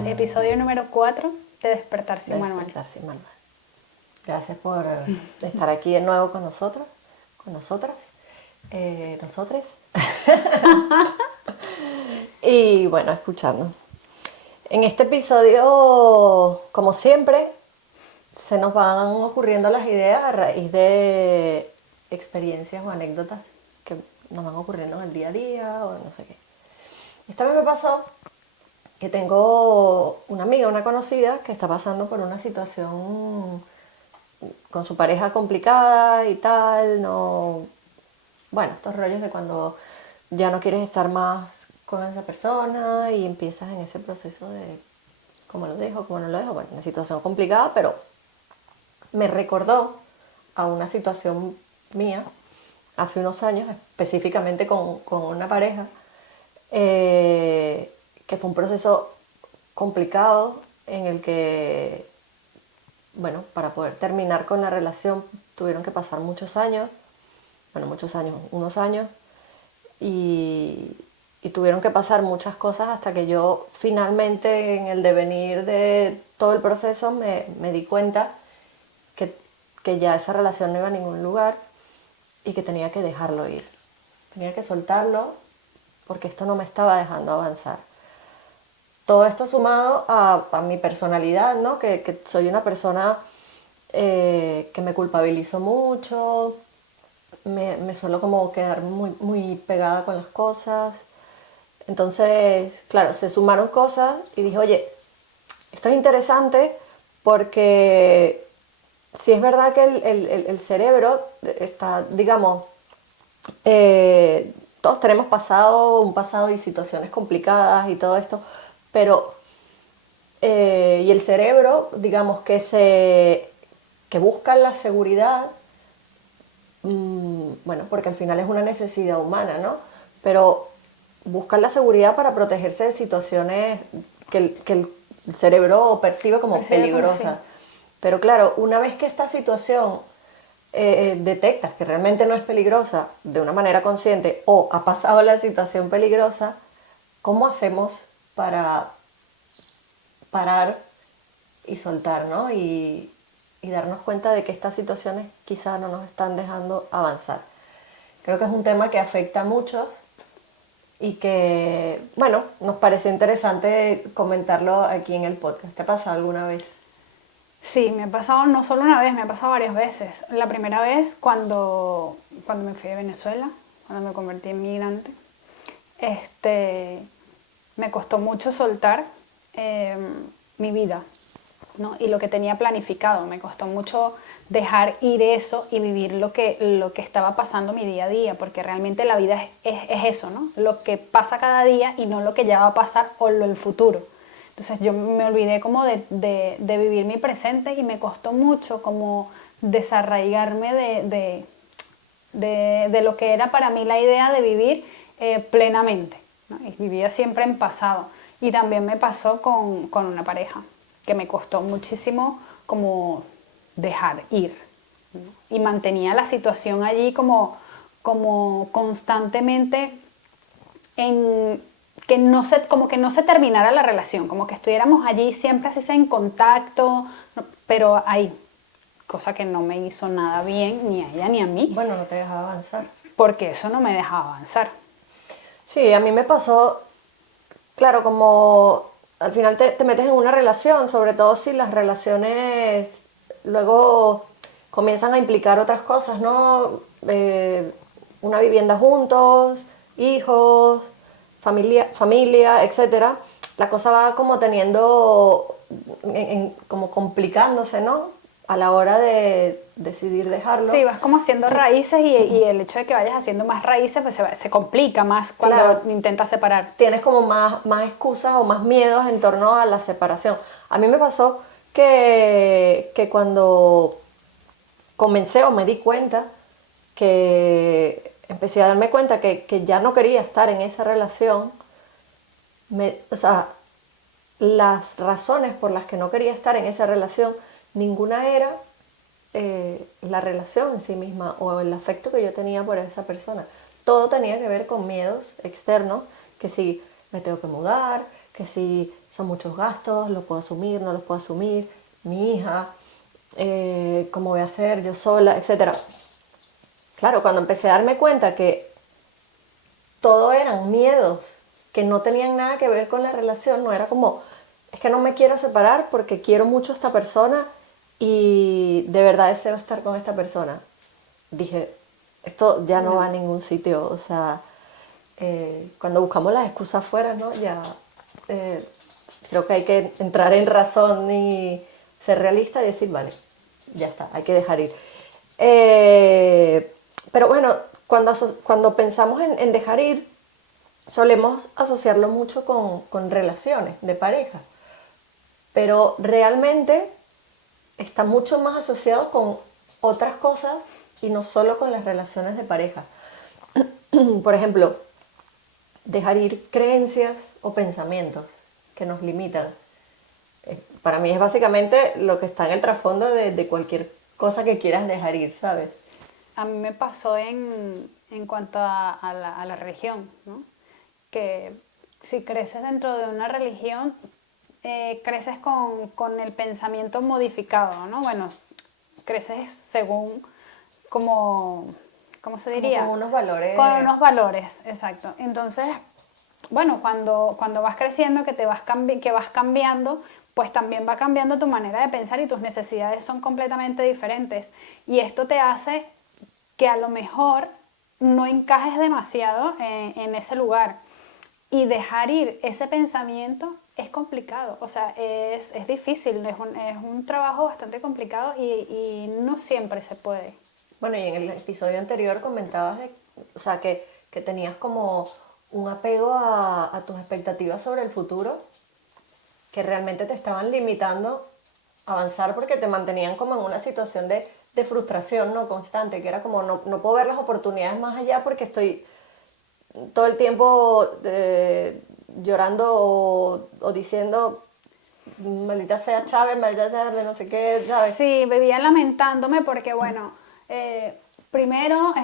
al episodio número 4 de Despertar sin Manual. Despertar sin Manual. Gracias por estar aquí de nuevo con nosotros, con nosotras, nosotres. Y bueno, escuchando. En este episodio, como siempre, se nos van ocurriendo las ideas a raíz de experiencias o anécdotas que nos van ocurriendo en el día a día o no sé qué. Esta vez me pasó que tengo una amiga, una conocida, que está pasando por una situación con su pareja complicada y tal, no... Bueno, estos rollos de cuando ya no quieres estar más con esa persona y empiezas en ese proceso de cómo lo dejo, cómo no lo dejo. Bueno, una situación complicada, pero me recordó a una situación mía hace unos años, específicamente con una pareja, que fue un proceso complicado en el que, bueno, para poder terminar con la relación tuvieron que pasar muchos años, unos años, y tuvieron que pasar muchas cosas hasta que yo finalmente en el devenir de todo el proceso me di cuenta que ya esa relación no iba a ningún lugar y que tenía que dejarlo ir, tenía que soltarlo porque esto no me estaba dejando avanzar. Todo esto sumado a mi personalidad, ¿no? Que soy una persona que me culpabilizo mucho, me suelo como quedar muy, muy pegada con las cosas. Entonces, claro, se sumaron cosas y dije, oye, esto es interesante porque si es verdad que el cerebro está, digamos, todos tenemos un pasado y situaciones complicadas y todo esto, pero y el cerebro, digamos, que busca la seguridad, bueno, porque al final es una necesidad humana, ¿no? Pero buscan la seguridad para protegerse de situaciones que el cerebro percibe como peligrosas. Pero claro, una vez que esta situación detectas que realmente no es peligrosa de una manera consciente o ha pasado la situación peligrosa, ¿cómo hacemos para parar y soltar, ¿no? Y darnos cuenta de que estas situaciones quizás no nos están dejando avanzar? Creo que es un tema que afecta a muchos y que, bueno, nos pareció interesante comentarlo aquí en el podcast. ¿Te ha pasado alguna vez? Sí, me ha pasado no solo una vez, me ha pasado varias veces. La primera vez cuando me fui de Venezuela, cuando me convertí en migrante, me costó mucho soltar mi vida, ¿no? Y lo que tenía planificado. Me costó mucho dejar ir eso y vivir lo que estaba pasando mi día a día, porque realmente la vida es eso, ¿no? Lo que pasa cada día y no lo que ya va a pasar o el futuro. Entonces yo me olvidé como de vivir mi presente y me costó mucho como desarraigarme de lo que era para mí la idea de vivir plenamente, ¿no? Y vivía siempre en pasado. Y también me pasó con una pareja, que me costó muchísimo como dejar ir, ¿no? Y mantenía la situación allí como constantemente en como que no se terminara la relación, como que estuviéramos allí siempre así sea en contacto, ¿no? Pero ahí, cosa que no me hizo nada bien ni a ella ni a mí. Bueno, no te dejaba avanzar. Porque eso no me dejaba avanzar. Sí, a mí me pasó, claro, como al final te metes en una relación, sobre todo si las relaciones luego comienzan a implicar otras cosas, ¿no? Una vivienda juntos, hijos, familia, etcétera. La cosa va como teniendo, como complicándose, ¿no? A la hora de decidir dejarlo. Sí, vas como haciendo raíces y el hecho de que vayas haciendo más raíces pues se complica más cuando Claro, intentas separar. tienes como más excusas o más miedos en torno a la separación. A mí me pasó que cuando comencé o me di cuenta, que empecé a darme cuenta que ya no quería estar en esa relación, o sea, las razones por las que no quería estar en esa relación, ninguna era la relación en sí misma o el afecto que yo tenía por esa persona. Todo tenía que ver con miedos externos, que si me tengo que mudar, que si son muchos gastos, los puedo asumir, no los puedo asumir, mi hija, cómo voy a hacer yo sola, etcétera. Claro, cuando empecé a darme cuenta que todo eran miedos que no tenían nada que ver con la relación, no era como, es que no me quiero separar porque quiero mucho a esta persona y de verdad deseo estar con esta persona. Dije, esto ya no va a ningún sitio, o sea, cuando buscamos las excusas afuera, ¿no? Ya eh, creo que hay que entrar en razón y ser realista y decir, vale, ya está, hay que dejar ir. Pero bueno, cuando pensamos en dejar ir, solemos asociarlo mucho con relaciones de pareja, pero realmente está mucho más asociado con otras cosas y no solo con las relaciones de pareja. Por ejemplo, dejar ir creencias o pensamientos que nos limitan. Para mí es básicamente lo que está en el trasfondo de cualquier cosa que quieras dejar ir, ¿sabes? A mí me pasó en cuanto a la religión, ¿no? Que si creces dentro de una religión, creces con el pensamiento modificado, ¿no? Bueno, creces según como, ¿cómo se Como con diría? unos valores. Con unos valores, exacto. Entonces, bueno, cuando vas creciendo, que vas cambiando, pues también va cambiando tu manera de pensar y tus necesidades son completamente diferentes. Y esto te hace que a lo mejor no encajes demasiado en ese lugar. Y dejar ir ese pensamiento es complicado, o sea, es difícil, es un trabajo bastante complicado y no siempre se puede. Bueno, y en el episodio anterior comentabas o sea, que tenías como un apego a tus expectativas sobre el futuro que realmente te estaban limitando a avanzar porque te mantenían como en una situación de frustración, ¿no? Constante, que era como no puedo ver las oportunidades más allá porque estoy todo el tiempo llorando o diciendo maldita sea Chávez, maldita sea de no sé qué, ¿sabes? Sí, vivía lamentándome porque, bueno, primero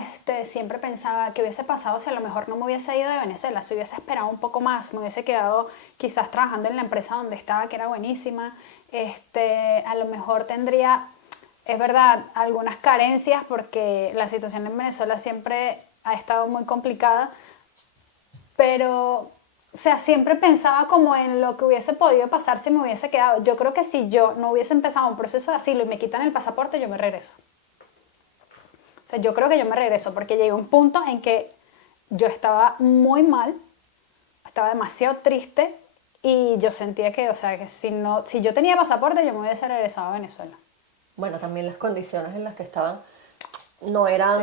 siempre pensaba que hubiese pasado si a lo mejor no me hubiese ido de Venezuela, si hubiese esperado un poco más, me hubiese quedado quizás trabajando en la empresa donde estaba, que era buenísima, a lo mejor tendría, es verdad, algunas carencias porque la situación en Venezuela siempre ha estado muy complicada, pero, o sea, siempre pensaba como en lo que hubiese podido pasar si me hubiese quedado. Yo creo que si yo no hubiese empezado un proceso de asilo y me quitan el pasaporte, yo me regreso. O sea, yo creo que yo me regreso porque llegué a un punto en que yo estaba muy mal, estaba demasiado triste y yo sentía que, o sea, que si yo tenía pasaporte, yo me hubiese regresado a Venezuela. Bueno, también las condiciones en las que estaban no eran,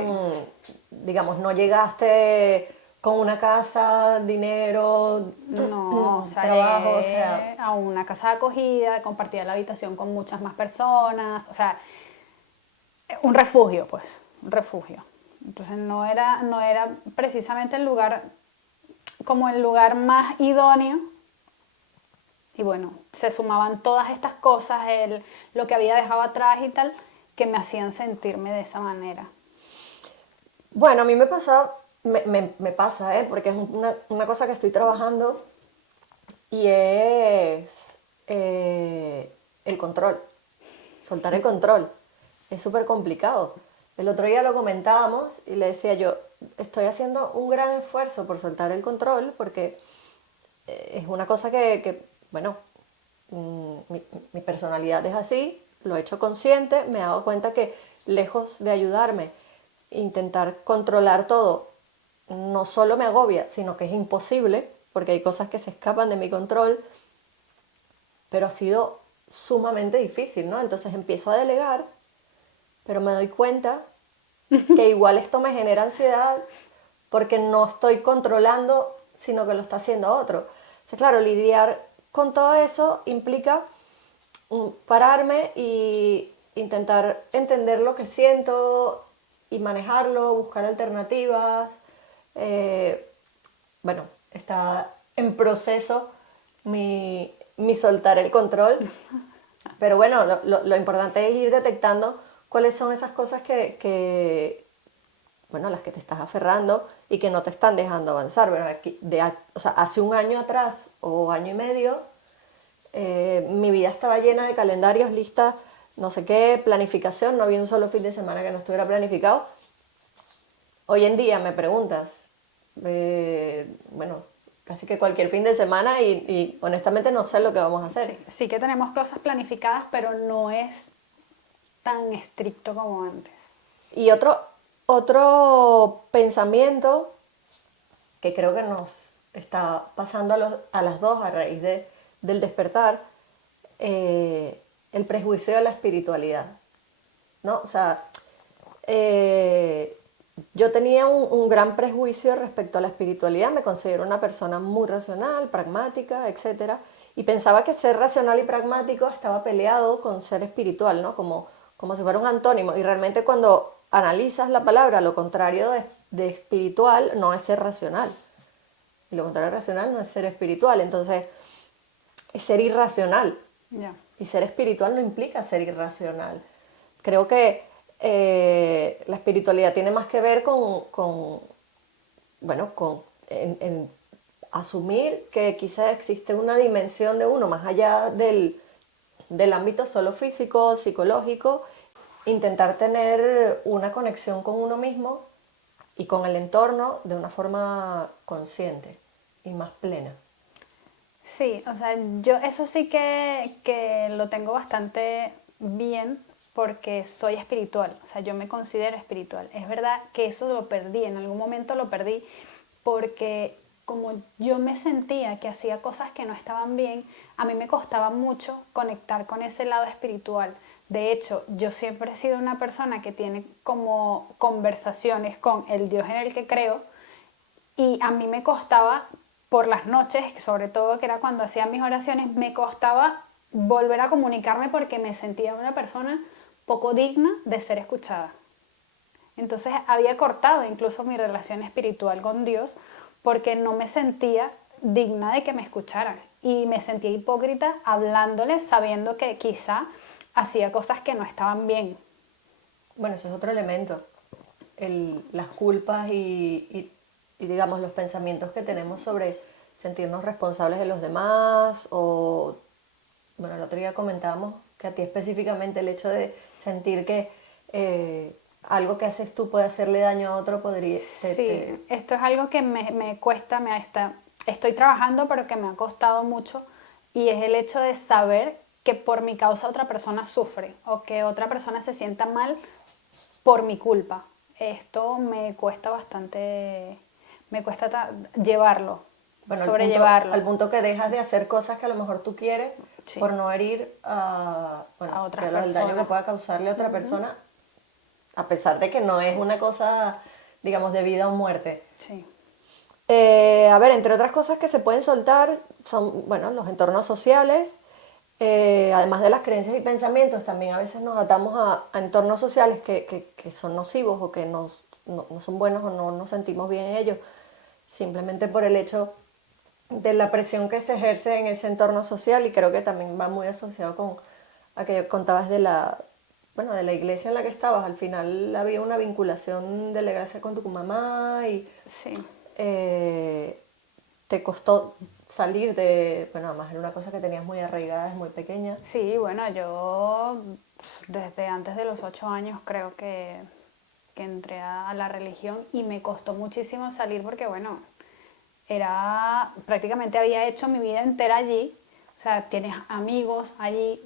Sí. digamos, no llegaste con una casa, dinero, No, o sea, trabajo, o sea, llegué a una casa de acogida, compartía la habitación con muchas más personas, o sea, un refugio, pues, un refugio. Entonces no era precisamente el lugar, como el lugar más idóneo. Y bueno, se sumaban todas estas cosas, lo que había dejado atrás y tal, que me hacían sentirme de esa manera. bueno, a mí me pasa, me pasa, ¿eh? Porque es una cosa que estoy trabajando y es el control, soltar el control. Es súper complicado. El otro día lo comentábamos y le decía yo, estoy haciendo un gran esfuerzo por soltar el control porque es una cosa bueno, mi personalidad es así, lo he hecho consciente, me he dado cuenta que lejos de ayudarme, intentar controlar todo, no solo me agobia, sino que es imposible, porque hay cosas que se escapan de mi control, pero ha sido sumamente difícil, ¿no? Entonces empiezo a delegar, pero me doy cuenta que igual esto me genera ansiedad porque no estoy controlando, sino que lo está haciendo otro. O sea, claro, lidiar con todo eso implica pararme y intentar entender lo que siento y manejarlo, buscar alternativas. Eh, bueno, está en proceso mi soltar el control, pero bueno, lo importante es ir detectando cuáles son esas cosas que bueno, a las que te estás aferrando y que no te están dejando avanzar. Bueno, o sea, hace un año atrás o año y medio, mi vida estaba llena de calendarios, listas, no sé qué, planificación, no había un solo fin de semana que no estuviera planificado. Hoy en día me preguntas, bueno, casi que cualquier fin de semana y honestamente no sé lo que vamos a hacer. Sí, sí que tenemos cosas planificadas, pero no es tan estricto como antes. Y otro pensamiento que creo que nos está pasando a las dos a raíz del despertar, el prejuicio de la espiritualidad, ¿no? O sea, yo tenía un gran prejuicio respecto a la espiritualidad, me considero una persona muy racional, pragmática, etcétera, y pensaba que ser racional y pragmático estaba peleado con ser espiritual, ¿no? Como si fuera un antónimo, y realmente cuando analizas la palabra, lo contrario de espiritual no es ser racional, y lo contrario de racional no es ser espiritual, entonces es ser irracional. Ya. Y ser espiritual no implica ser irracional. Creo que la espiritualidad tiene más que ver en asumir que quizás existe una dimensión de uno más allá del ámbito solo físico, psicológico, intentar tener una conexión con uno mismo y con el entorno de una forma consciente y más plena. Sí, o sea, yo eso sí que lo tengo bastante bien porque soy espiritual, o sea, yo me considero espiritual. Es verdad que eso lo perdí, en algún momento lo perdí porque como yo me sentía que hacía cosas que no estaban bien, a mí me costaba mucho conectar con ese lado espiritual. De hecho, yo siempre he sido una persona que tiene como conversaciones con el Dios en el que creo y a mí me costaba por las noches, sobre todo que era cuando hacía mis oraciones, me costaba volver a comunicarme porque me sentía una persona poco digna de ser escuchada. Entonces había cortado incluso mi relación espiritual con Dios porque no me sentía digna de que me escucharan y me sentía hipócrita hablándole sabiendo que quizá hacía cosas que no estaban bien. Bueno, eso es otro elemento. Las culpas y, digamos, los pensamientos que tenemos sobre sentirnos responsables de los demás o, bueno, el otro día comentábamos que a ti específicamente el hecho de sentir que algo que haces tú puede hacerle daño a otro podría... Sí, esto es algo que me cuesta, estoy trabajando, pero que me ha costado mucho, y es el hecho de saber que por mi causa otra persona sufre o que otra persona se sienta mal por mi culpa. Esto me cuesta bastante, me cuesta llevarlo, Bueno, sobrellevarlo. al punto que dejas de hacer cosas que a lo mejor tú quieres Sí, por no herir bueno, a otras que el daño que personas. pueda causarle a otra persona, a pesar de que no es una cosa, digamos, de vida o muerte. Sí, A ver, entre otras cosas que se pueden soltar son, bueno, los entornos sociales, además de las creencias y pensamientos, también a veces nos atamos a entornos sociales que son nocivos o que no son buenos o no nos sentimos bien en ellos, simplemente por el hecho de la presión que se ejerce en ese entorno social, y creo que también va muy asociado con aquello que contabas bueno, de la iglesia en la que estabas. Al final había una vinculación de la iglesia con tu mamá y sí. eh, te costó salir de, bueno, además era una cosa que tenías muy arraigada desde muy pequeña. Sí, bueno, yo desde antes de los 8 años creo que entré a la religión y me costó muchísimo salir porque, bueno, prácticamente había hecho mi vida entera allí. O sea, tienes amigos allí,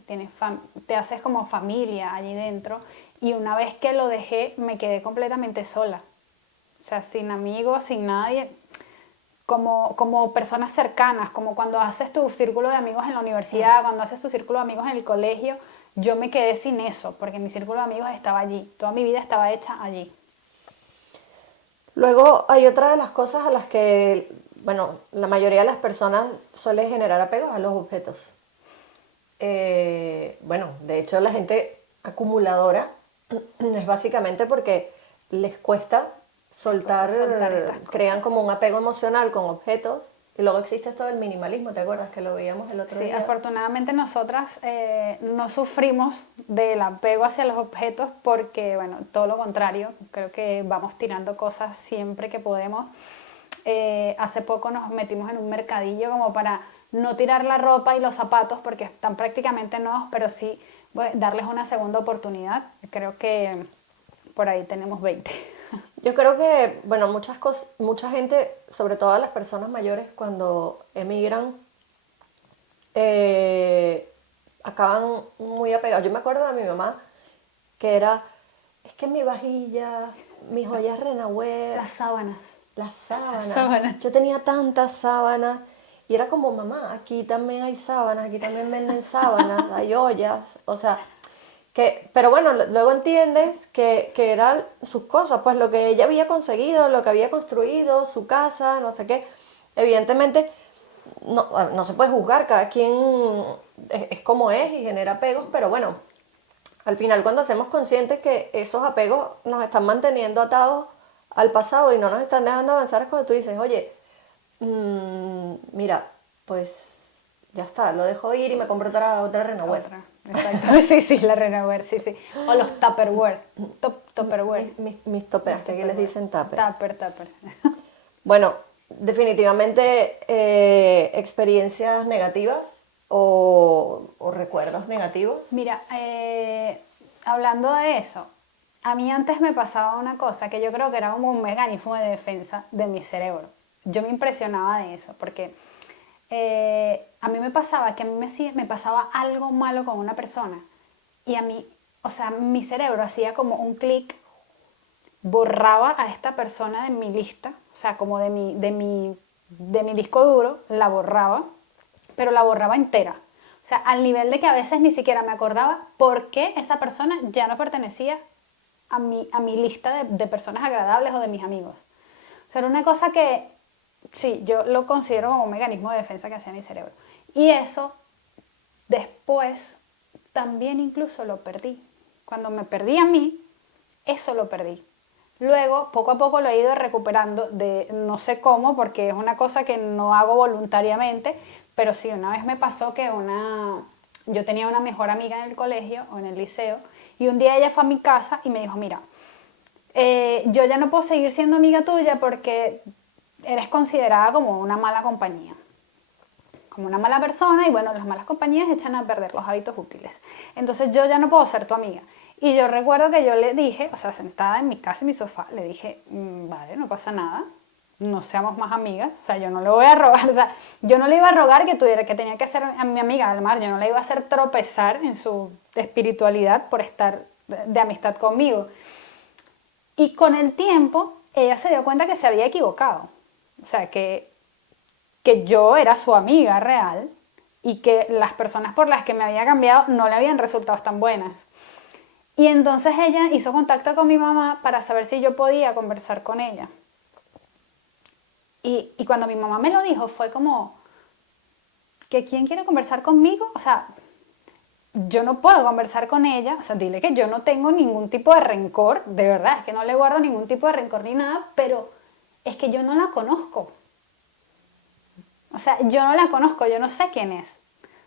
te haces como familia allí dentro. Y una vez que lo dejé, me quedé completamente sola. O sea, sin amigos, sin nadie, como personas cercanas, como cuando haces tu círculo de amigos en la universidad, cuando haces tu círculo de amigos en el colegio, yo me quedé sin eso, porque mi círculo de amigos estaba allí, toda mi vida estaba hecha allí. Luego hay otra de las cosas a las que, bueno, la mayoría de las personas suele generar apegos a los objetos. Bueno, de hecho la gente acumuladora es básicamente porque les cuesta soltar, Soltar estas crean cosas. como un apego emocional con objetos Y luego existe esto del minimalismo, ¿te acuerdas? Que lo veíamos el otro Sí, día. afortunadamente nosotras no sufrimos del apego hacia los objetos porque, bueno, todo lo contrario, creo que vamos tirando cosas siempre que podemos. Hace poco nos metimos en un mercadillo como para no tirar la ropa y los zapatos porque están prácticamente nuevos, pero sí darles una segunda oportunidad. Creo que por ahí tenemos 20. Yo creo que, bueno, mucha gente, sobre todo las personas mayores, cuando emigran, acaban muy apegados. Yo me acuerdo de mi mamá, que era, es que mi vajilla, mis joyas Renaware, Las sábanas. las sábanas. Sábanas. Yo tenía tantas sábanas y era como, mamá, aquí también hay sábanas, aquí también venden sábanas, hay ollas, o sea, pero bueno, luego entiendes que eran sus cosas, pues lo que ella había conseguido, lo que había construido, su casa, no sé qué. Evidentemente, no se puede juzgar, cada quien es como es y genera apegos, pero bueno, al final cuando hacemos conscientes que esos apegos nos están manteniendo atados al pasado y no nos están dejando avanzar, es cuando tú dices, oye, mira, pues ya está, lo dejo ir y me compro otra Renaware. Exacto, sí, sí, la Renaware, sí, sí. O los Tupperware, Tupperware. Mis toppers, que aquí les dicen tupper. Tupper. Bueno, definitivamente experiencias negativas o recuerdos negativos. Mira, hablando de eso, a mí antes me pasaba una cosa que yo creo que era como un mecanismo de defensa de mi cerebro. Yo me impresionaba de eso, porque a mí me pasaba que a mí me pasaba algo malo con una persona y a mí, o sea, mi cerebro hacía como un clic, borraba a esta persona de mi lista, o sea, como de mi disco duro, la borraba, pero la borraba entera. O sea, al nivel de que a veces ni siquiera me acordaba por qué esa persona ya no pertenecía a mi lista de personas agradables o de mis amigos. O sea, era una cosa que, sí, yo lo considero como un mecanismo de defensa que hacía mi cerebro. Y eso, después, también incluso lo perdí. Cuando me perdí a mí, eso lo perdí. Luego, poco a poco lo he ido recuperando de no sé cómo, porque es una cosa que no hago voluntariamente, pero sí, una vez me pasó que yo tenía una mejor amiga en el colegio o en el liceo, y un día ella fue a mi casa y me dijo, mira, yo ya no puedo seguir siendo amiga tuya porque eres considerada como una mala compañía, como una mala persona, y bueno, las malas compañías echan a perder los hábitos útiles. Entonces yo ya no puedo ser tu amiga. Y yo recuerdo que yo le dije, o sea, sentada en mi casa, en mi sofá, le dije, vale, no pasa nada, no seamos más amigas, o sea, yo no le voy a rogar, o sea, yo no le iba a rogar que tenía que ser mi amiga, además, yo no le iba a hacer tropezar en su espiritualidad por estar de amistad conmigo. Y con el tiempo, ella se dio cuenta que se había equivocado, o sea, que yo era su amiga real y que las personas por las que me había cambiado no le habían resultado tan buenas. Y entonces ella hizo contacto con mi mamá para saber si yo podía conversar con ella. Y cuando mi mamá me lo dijo fue como, ¿que quién quiere conversar conmigo? O sea, yo no puedo conversar con ella, o sea, dile que yo no tengo ningún tipo de rencor, de verdad, es que no le guardo ningún tipo de rencor ni nada, pero es que yo no la conozco. O sea, yo no la conozco, yo no sé quién es.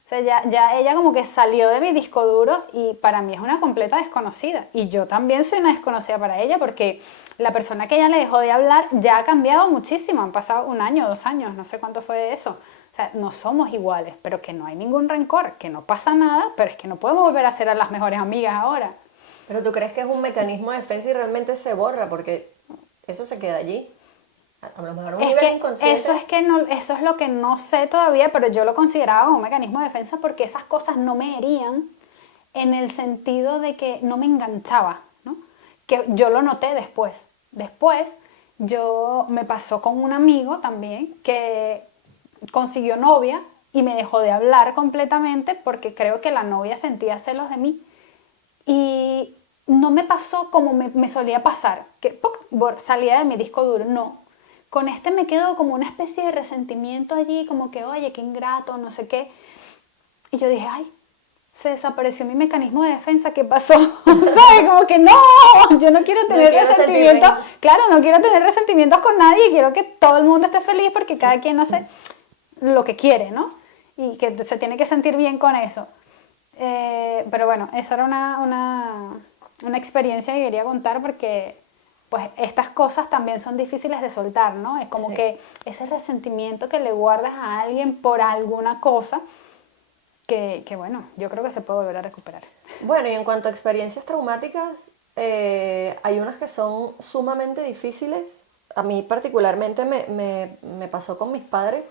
O sea, ya ella como que salió de mi disco duro y para mí es una completa desconocida. Y yo también soy una desconocida para ella porque la persona que ella le dejó de hablar ya ha cambiado muchísimo. Han pasado 1 año, 2 años, no sé cuánto fue de eso. O sea, no somos iguales, pero que no hay ningún rencor, que no pasa nada, pero es que no podemos volver a ser a las mejores amigas ahora. Pero tú crees que es un mecanismo de defensa y realmente se borra porque eso se queda allí. A lo mejor un nivel inconsciente. Eso es lo que no sé todavía, pero yo lo consideraba como un mecanismo de defensa porque esas cosas no me herían en el sentido de que no me enganchaba, ¿no? Que yo lo noté después. Después me pasó con un amigo también que consiguió novia y me dejó de hablar completamente porque creo que la novia sentía celos de mí. Y no me pasó como me solía pasar, que salía de mi disco duro, no. Con este me quedo como una especie de resentimiento allí, como que, oye, qué ingrato, no sé qué. Y yo dije, ay, se desapareció mi mecanismo de defensa, ¿qué pasó? ¿Sabes? Como que no, yo no quiero tener resentimientos. Claro, no quiero tener resentimientos con nadie, quiero que todo el mundo esté feliz porque cada quien, no sé. lo que quiere, ¿no? Y que se tiene que sentir bien con eso. Pero bueno, esa era una experiencia que quería contar porque pues estas cosas también son difíciles de soltar, ¿no? Es como Sí. que ese resentimiento que le guardas a alguien por alguna cosa que bueno, yo creo que se puede volver a recuperar. Bueno, y en cuanto a experiencias traumáticas, hay unas que son sumamente difíciles. A mí particularmente me pasó con mis padres,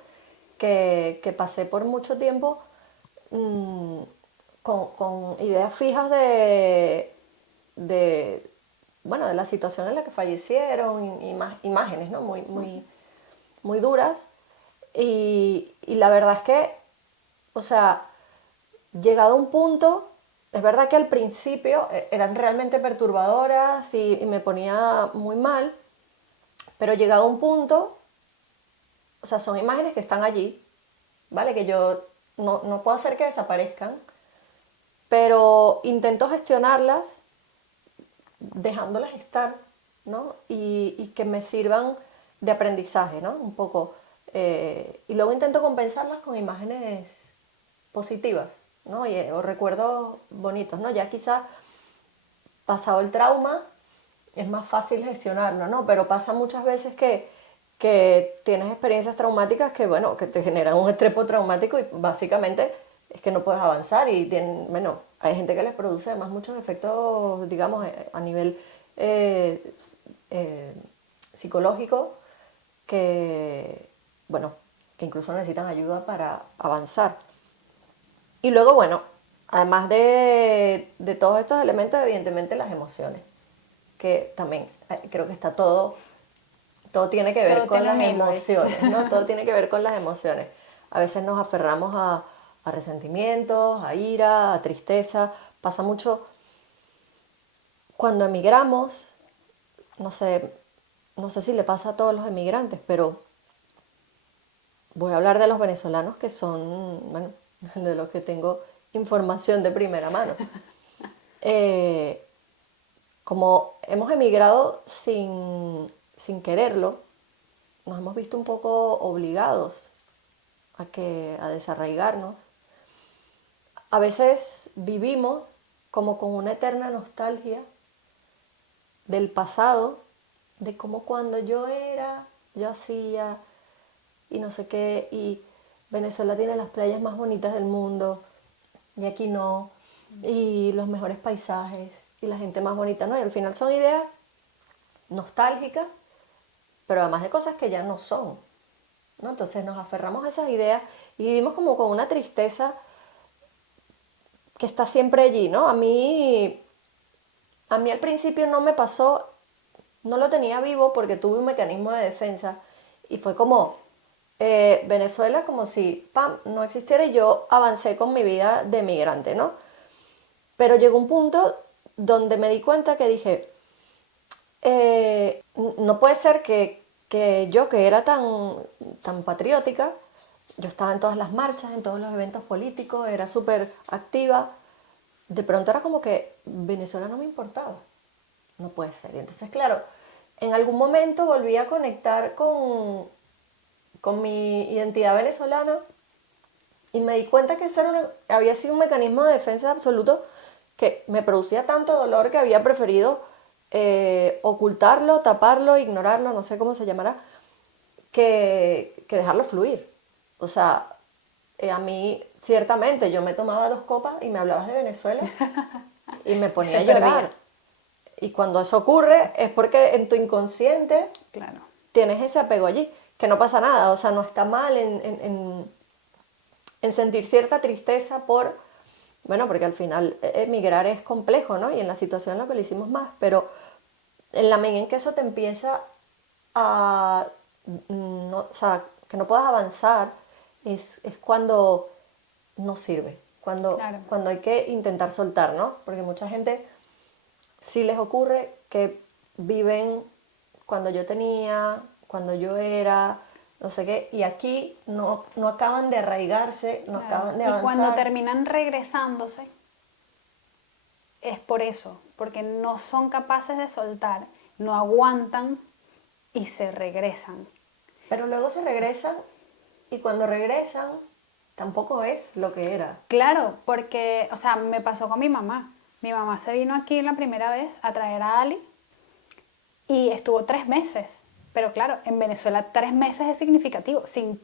que pasé por mucho tiempo mm, con ideas fijas de, bueno, de la situación en la que fallecieron, imágenes, ¿no? Muy duras. Y la verdad es que, o sea, llegado a un punto, es verdad que al principio eran realmente perturbadoras y me ponía muy mal, pero llegado a un punto, o sea, son imágenes que están allí, ¿vale? Que yo no puedo hacer que desaparezcan, pero intento gestionarlas dejándolas estar, ¿no? Y que me sirvan de aprendizaje, ¿no? Un poco. Y luego intento compensarlas con imágenes positivas, ¿no? O recuerdos bonitos, ¿no? Ya quizá pasado el trauma es más fácil gestionarlo, ¿no? Pero pasa muchas veces que tienes experiencias traumáticas que, bueno, que te generan un estrés postraumático y básicamente es que no puedes avanzar y bueno, hay gente que les produce además muchos efectos, digamos, a nivel eh, eh, psicológico que, bueno, que incluso necesitan ayuda para avanzar. Y luego, bueno, además de todos estos elementos, evidentemente las emociones, que también creo que está todo tiene que ver Todo con tiene las un hilo ahí. emociones, ¿no? Todo tiene que ver con las emociones. A veces nos aferramos a resentimientos, a ira, a tristeza. Pasa mucho cuando emigramos, no sé, no sé si le pasa a todos los emigrantes, pero voy a hablar de los venezolanos que son, bueno, de los que tengo información de primera mano. Eh, Como hemos emigrado sin quererlo, nos hemos visto un poco obligados a desarraigarnos. A veces vivimos como con una eterna nostalgia del pasado, de cómo cuando yo hacía y no sé qué, y Venezuela tiene las playas más bonitas del mundo, y aquí no, y los mejores paisajes, y la gente más bonita, ¿no? Y al final son ideas nostálgicas, pero además de cosas que ya no son, ¿no? Entonces nos aferramos a esas ideas y vivimos como con una tristeza que está siempre allí, ¿no? A mí al principio no me pasó, no lo tenía vivo porque tuve un mecanismo de defensa y fue como Venezuela como si, pam, no existiera y yo avancé con mi vida de migrante, ¿no? Pero llegó un punto donde me di cuenta que dije, no puede ser que yo, que era tan patriótica, yo estaba en todas las marchas, en todos los eventos políticos, era súper activa, de pronto era como que Venezuela no me importaba. No puede ser. Y entonces, claro, en algún momento volví a conectar con mi identidad venezolana y me di cuenta que eso había sido un mecanismo de defensa absoluto que me producía tanto dolor que había preferido ocultarlo, taparlo, ignorarlo, no sé cómo se llamará, que dejarlo fluir. O sea, a mí ciertamente yo me tomaba 2 copas y me hablabas de Venezuela y me Y ponía se a llorar. perdía. Y cuando eso ocurre es porque en tu inconsciente Claro. tienes ese apego allí, que no pasa nada, o sea, no está mal en sentir cierta tristeza bueno, porque al final emigrar es complejo, ¿no? Y en la situación en la que lo hicimos más, pero en la medida en que eso te empieza a, no, o sea, que no puedas avanzar, es cuando no sirve, Claro. cuando hay que intentar soltar, ¿no? Porque mucha gente sí les ocurre que viven cuando yo tenía, cuando yo era, no sé qué, y aquí no acaban de arraigarse, no Claro. acaban de Y cuando avanzar. terminan regresándose, es por eso, porque no son capaces de soltar, no aguantan y se regresan. Pero luego se regresan y cuando regresan tampoco es lo que era. Claro, porque, o sea, me pasó con mi mamá. Mi mamá se vino aquí la primera vez a traer a Ali y estuvo 3 meses. Pero claro, en Venezuela 3 meses es significativo. Si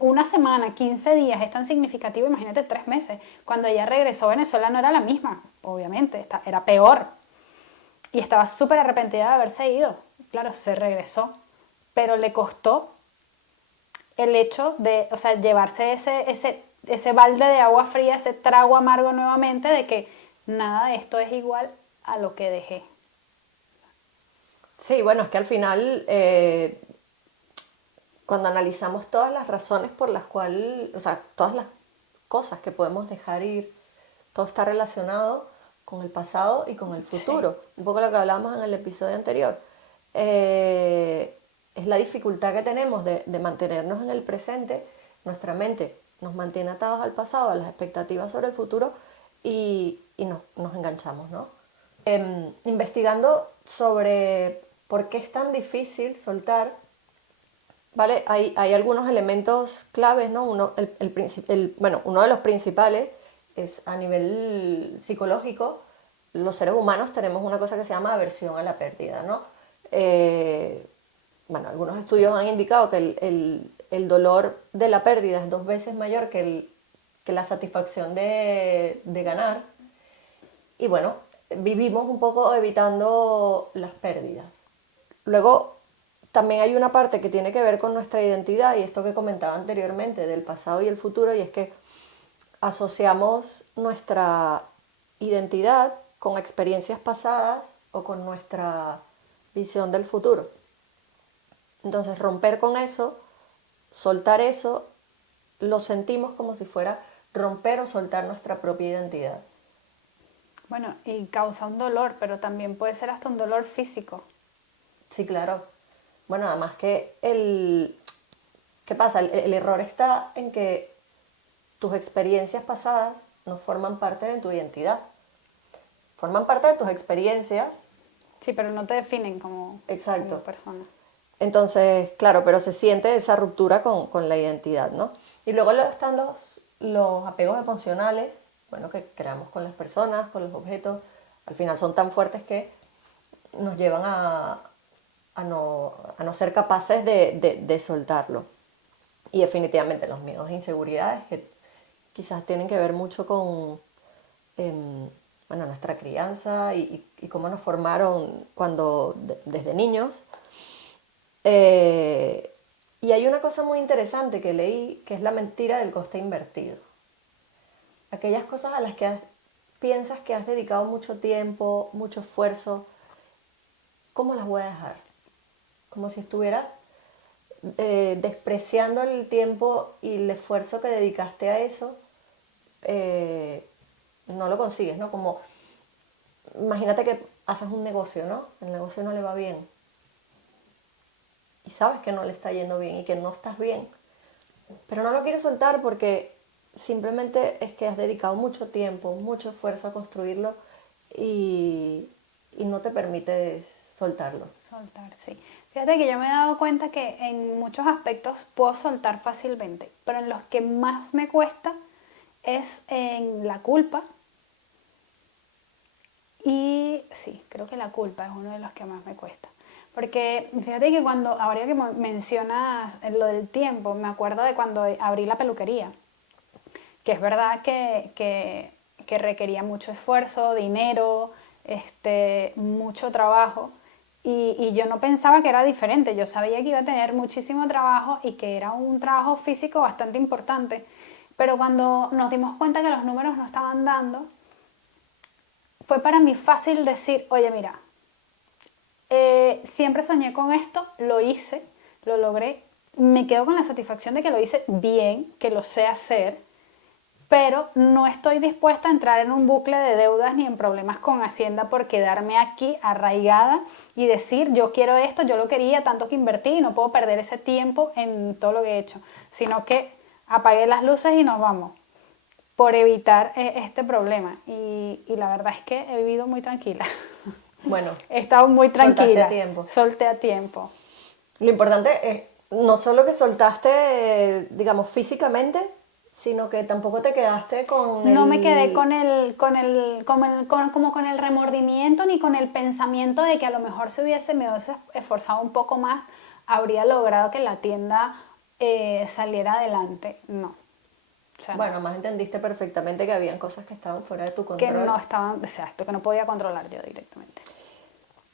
una semana, 15 días es tan significativo, imagínate 3 meses. Cuando ella regresó a Venezuela no era la misma, obviamente, era peor. Y estaba súper arrepentida de haberse ido. Claro, se regresó, pero le costó el hecho de, o sea, llevarse ese balde de agua fría, ese trago amargo nuevamente de que nada de esto es igual a lo que dejé. Sí, bueno, es que al final, cuando analizamos todas las razones por las cuales, o sea, todas las cosas que podemos dejar ir, todo está relacionado con el pasado y con el futuro. Sí. Un poco lo que hablábamos en el episodio anterior. Es la dificultad que tenemos de mantenernos en el presente. Nuestra mente nos mantiene atados al pasado, a las expectativas sobre el futuro y nos enganchamos, ¿no? Investigando sobre por qué es tan difícil soltar, ¿vale? Hay algunos elementos claves, ¿no? Uno de los principales es a nivel psicológico. Los seres humanos tenemos una cosa que se llama aversión a la pérdida, ¿no? Bueno, algunos estudios han indicado que el dolor de la pérdida es 2 veces mayor que la satisfacción de ganar. Y bueno, vivimos un poco evitando las pérdidas. Luego, también hay una parte que tiene que ver con nuestra identidad y esto que comentaba anteriormente del pasado y el futuro, y es que asociamos nuestra identidad con experiencias pasadas o con nuestra visión del futuro. Entonces, romper con eso, soltar eso, lo sentimos como si fuera romper o soltar nuestra propia identidad. Bueno, y causa un dolor, pero también puede ser hasta un dolor físico. Sí, claro. Bueno, además que ¿qué pasa? El error está en que tus experiencias pasadas no forman parte de tu identidad. Forman parte de tus experiencias. Sí, pero no te definen como Exacto. persona. Entonces, claro, pero se siente esa ruptura con la identidad, ¿no? Y luego están los apegos emocionales, bueno, que creamos con las personas, con los objetos. Al final son tan fuertes que nos llevan a no ser capaces de soltarlo. Y definitivamente los miedos e inseguridades que quizás tienen que ver mucho con bueno, nuestra crianza y cómo nos formaron desde niños. Y hay una cosa muy interesante que leí, que es la mentira del coste invertido. Aquellas cosas a las que piensas que has dedicado mucho tiempo, mucho esfuerzo, ¿cómo las voy a dejar? Como si estuvieras despreciando el tiempo y el esfuerzo que dedicaste a eso, no lo consigues, ¿no? Como, imagínate que haces un negocio, ¿no? El negocio no le va bien. Y sabes que no le está yendo bien y que no estás bien. Pero no lo quieres soltar porque simplemente es que has dedicado mucho tiempo, mucho esfuerzo a construirlo y no te permites soltarlo. Soltar, sí. Fíjate que yo me he dado cuenta que en muchos aspectos puedo soltar fácilmente, pero en los que más me cuesta es en la culpa. Y sí, creo que la culpa es uno de los que más me cuesta. Porque fíjate que ahora que mencionas lo del tiempo, me acuerdo de cuando abrí la peluquería, que es verdad que requería mucho esfuerzo, dinero, mucho trabajo. Y yo no pensaba que era diferente, yo sabía que iba a tener muchísimo trabajo y que era un trabajo físico bastante importante. Pero cuando nos dimos cuenta que los números no estaban dando, fue para mí fácil decir, oye, mira, siempre soñé con esto, lo hice, lo logré, me quedo con la satisfacción de que lo hice bien, que lo sé hacer, pero no estoy dispuesta a entrar en un bucle de deudas ni en problemas con Hacienda por quedarme aquí arraigada y decir yo quiero esto, yo lo quería, tanto que invertí y no puedo perder ese tiempo en todo lo que he hecho, sino que apagué las luces y nos vamos por evitar este problema. Y la verdad es que he vivido muy tranquila. Bueno, He estado muy soltaste tranquila. a tiempo. Solté a tiempo. Lo importante es no solo que soltaste, digamos, físicamente, sino que tampoco te quedaste con No me quedé como con el remordimiento ni con el pensamiento de que a lo mejor si me hubiese esforzado un poco más, habría logrado que la tienda saliera adelante. No. O sea, Bueno, más entendiste perfectamente que habían cosas que estaban fuera de tu que control. no estaban, exacto, que no podía controlar yo directamente.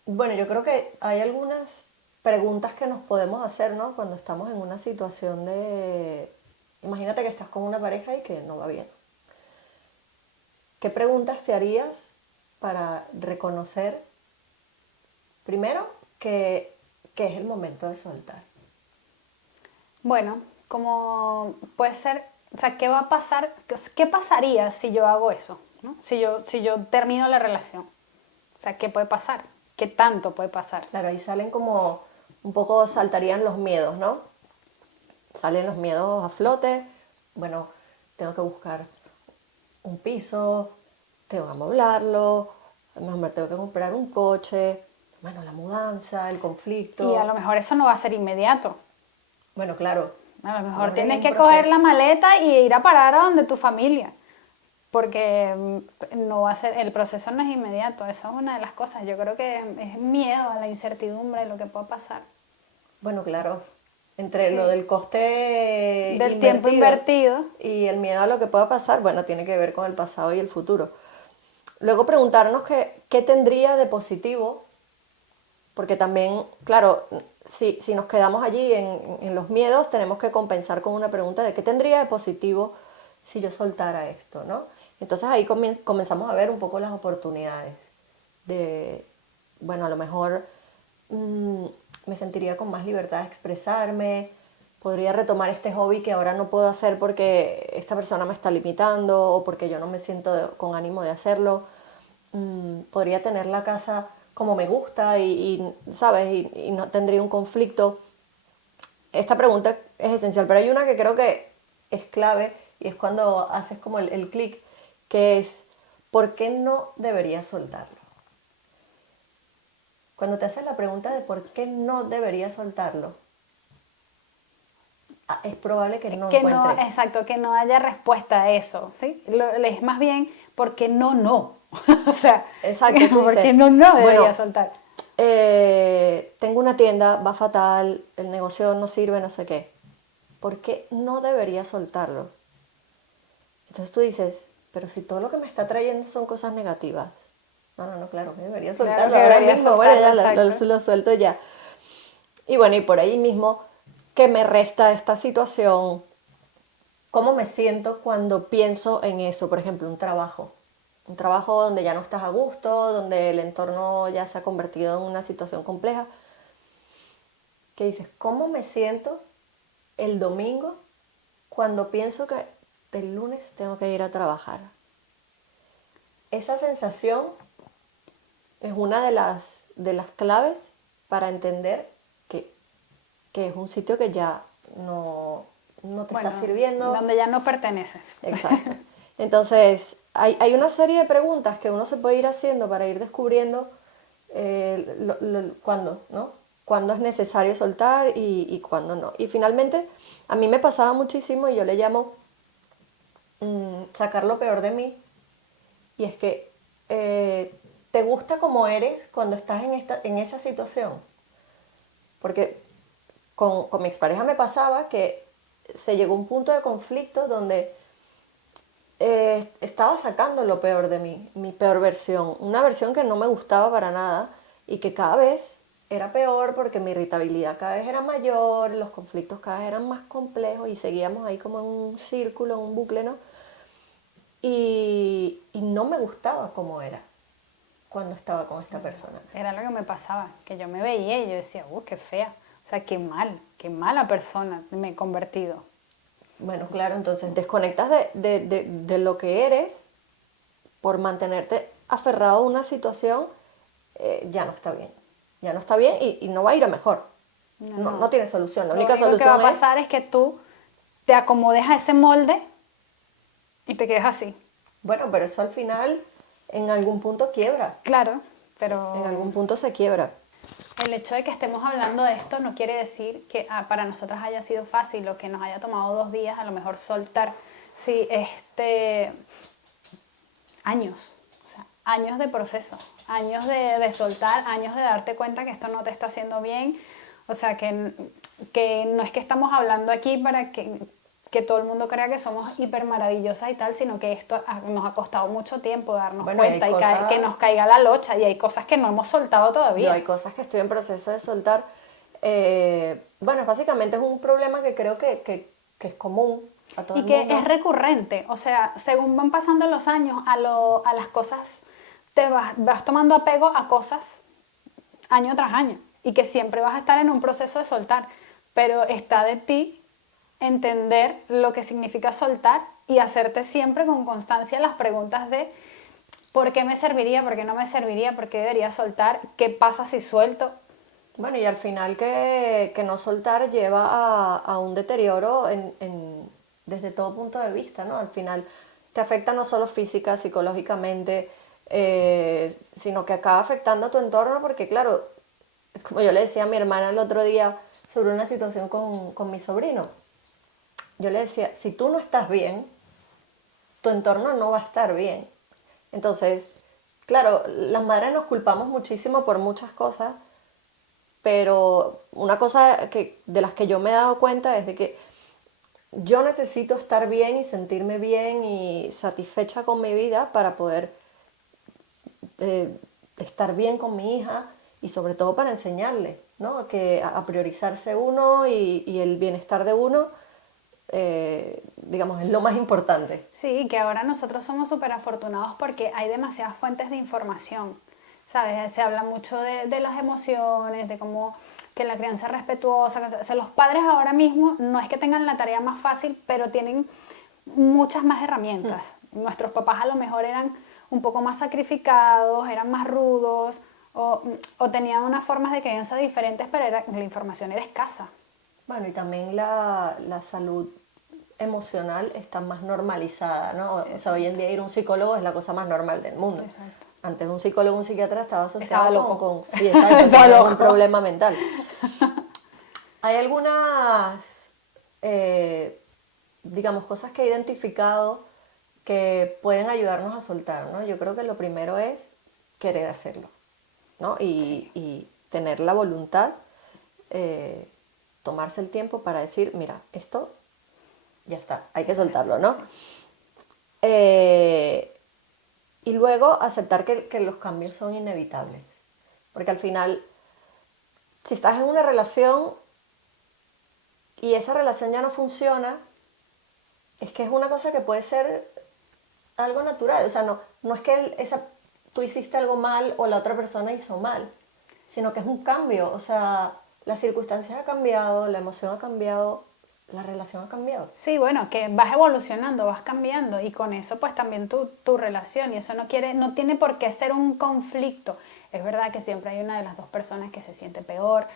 Bueno, yo creo que hay algunas preguntas que nos podemos hacer, ¿no? Cuando estamos en una situación de... Imagínate que estás con una pareja y que no va bien. ¿Qué preguntas te harías para reconocer, primero, que es el momento de soltar? Bueno, como puede ser, o sea, ¿qué va a pasar? ¿Qué pasaría si yo hago eso? ¿No? Si yo termino la relación. O sea, ¿qué puede pasar? ¿Qué tanto puede pasar? Claro, ahí salen como un poco, saltarían los miedos, ¿no? Salen los miedos a flote. Bueno, tengo que buscar un piso, tengo que amoblarlo, a lo mejor me tengo que comprar un coche, bueno, la mudanza, el Y a conflicto. lo mejor eso no va a ser inmediato. Bueno, claro, A lo a lo mejor mejor hay tienes un que coger proceso. la maleta y ir a parar a donde tu familia. Porque no va a ser, el proceso no es inmediato. Esa es una de las cosas. Yo creo que es miedo a la incertidumbre de lo que pueda pasar. Bueno, claro, entre lo Sí. del coste Del tiempo invertido invertido. y el miedo a lo que pueda pasar, bueno, tiene que ver con el pasado y el futuro. Luego preguntarnos qué tendría de positivo, porque también, claro, si nos quedamos allí en los miedos, tenemos que compensar con una pregunta de qué tendría de positivo si yo soltara esto, ¿no? Entonces ahí comenzamos a ver un poco las oportunidades de, bueno, a lo mejor mm, me sentiría con más libertad de expresarme, podría retomar este hobby que ahora no puedo hacer porque esta persona me está limitando o porque yo no me siento con ánimo de hacerlo. Podría tener la casa como me gusta ¿sabes? Y no tendría un conflicto. Esta pregunta es esencial, pero hay una que creo que es clave y es cuando haces como el clic, que es, ¿por qué no deberías soltarlo? Cuando te haces la pregunta de por qué no deberías soltarlo, es probable que no Que no, encuentres. exacto, que no haya respuesta a eso, ¿sí? Es más bien porque no. O sea, Exacto, tú dices, porque no debería bueno, soltar. tengo una tienda, va fatal, el negocio no sirve, no sé qué. ¿Por qué no debería soltarlo? Entonces tú dices, pero si todo lo que me está trayendo son cosas negativas. No, claro, que debería Claro soltarlo que ahora debería mismo. Bueno, soltarlo, ya exacto. lo suelto ya. Y bueno, y por ahí mismo, ¿qué me resta esta situación? ¿Cómo me siento cuando pienso en eso? Por ejemplo, un trabajo. Un trabajo donde ya no estás a gusto, donde el entorno ya se ha convertido en una situación compleja. ¿Qué dices? ¿Cómo me siento el domingo cuando pienso que el lunes tengo que ir a trabajar? Esa sensación es una de las claves para entender que, que es un sitio que ya no te está Bueno, sirviendo. donde ya no perteneces. Exacto. Entonces, hay una serie de preguntas que uno se puede ir haciendo para ir descubriendo cuándo, ¿no? Cuándo es necesario soltar y cuándo no. Y finalmente, a mí me pasaba muchísimo y yo le llamo sacar lo peor de mí. Y es que te gusta como eres cuando estás en esa situación. Porque con mi expareja me pasaba que se llegó a un punto de conflicto donde estaba sacando lo peor de mí, mi peor versión, una versión que no me gustaba para nada y que cada vez era peor porque mi irritabilidad cada vez era mayor, los conflictos cada vez eran más complejos y seguíamos ahí como en un círculo, en un bucle, ¿no? Y no me gustaba como era cuando estaba con esta persona. Era lo que me pasaba, que yo me veía y yo decía, qué fea. O sea, qué mala persona me he convertido. Bueno, claro, entonces desconectas de lo que eres por mantenerte aferrado a una situación, ya no está bien. Ya no está bien y no va a ir a mejor. No No. tiene solución. La Lo única único que va a solución es, pasar es que tú te acomodes a ese molde y te quedes así. bueno, pero eso al final en algún punto quiebra. Claro, En pero algún punto se quiebra. El hecho de que estemos hablando de esto no quiere decir que para nosotras haya sido fácil o que nos haya tomado 2 días a lo mejor soltar. Sí, años, o sea, años de proceso, años de soltar, años de darte cuenta que esto no te está haciendo bien. O sea, que no es que estamos hablando aquí para que todo el mundo crea que somos hiper maravillosas y tal, sino que esto nos ha costado mucho tiempo darnos cuenta y que nos caiga la locha, y hay cosas que no hemos soltado todavía. Yo hay cosas que estoy en proceso de soltar. Bueno, básicamente es un problema que creo que es común a todo el mundo. Y que es recurrente, o sea, según van pasando los años, a las cosas, te vas tomando apego a cosas año tras año, y que siempre vas a estar en un proceso de soltar, pero está de ti entender lo que significa soltar y hacerte siempre con constancia las preguntas de ¿por qué me serviría? ¿Por qué no me serviría? ¿Por qué debería soltar? ¿Qué pasa si suelto? Bueno, y al final que no soltar lleva a un deterioro desde todo punto de vista, ¿no? Al final te afecta no solo física, psicológicamente, sino que acaba afectando a tu entorno porque, claro, es como yo le decía a mi hermana el otro día sobre una situación con mi sobrino. Yo le decía, si tú no estás bien, tu entorno no va a estar bien. Entonces, claro, las madres nos culpamos muchísimo por muchas cosas, pero una cosa de las que yo me he dado cuenta es de que yo necesito estar bien y sentirme bien y satisfecha con mi vida para poder estar bien con mi hija y sobre todo para enseñarle, ¿no? Que a priorizarse uno y el bienestar de uno, digamos, es lo más importante. Sí, que ahora nosotros somos súper afortunados porque hay demasiadas fuentes de información, ¿sabes? Se habla mucho de las emociones, de cómo que la crianza es respetuosa. O sea, los padres ahora mismo no es que tengan la tarea más fácil, pero tienen muchas más herramientas. Nuestros papás a lo mejor eran un poco más sacrificados, eran más rudos o tenían unas formas de crianza diferentes, pero la información era escasa. Bueno, y también la salud emocional está más normalizada, ¿no? O sea, hoy en día ir a un psicólogo es la cosa más normal del mundo. Exacto. Antes un psicólogo, un psiquiatra estaba asociado con sí, exacto, tenía un problema mental. Hay algunas, digamos, cosas que he identificado que pueden ayudarnos a soltar, ¿no? Yo creo que lo primero es querer hacerlo, ¿no? Y tener la voluntad, tomarse el tiempo para decir, mira, esto ya está, hay que soltarlo, ¿no? Y luego aceptar que los cambios son inevitables. Porque al final, si estás en una relación y esa relación ya no funciona, es que es una cosa que puede ser algo natural. O sea, no es que tú hiciste algo mal o la otra persona hizo mal, sino que es un cambio. O sea, las circunstancias han cambiado, la emoción ha cambiado, la relación ha cambiado. Sí, bueno, que vas evolucionando, vas cambiando, y con eso pues también tu relación, y eso no tiene por qué ser un conflicto. Es verdad que siempre hay una de las dos personas que se siente peor,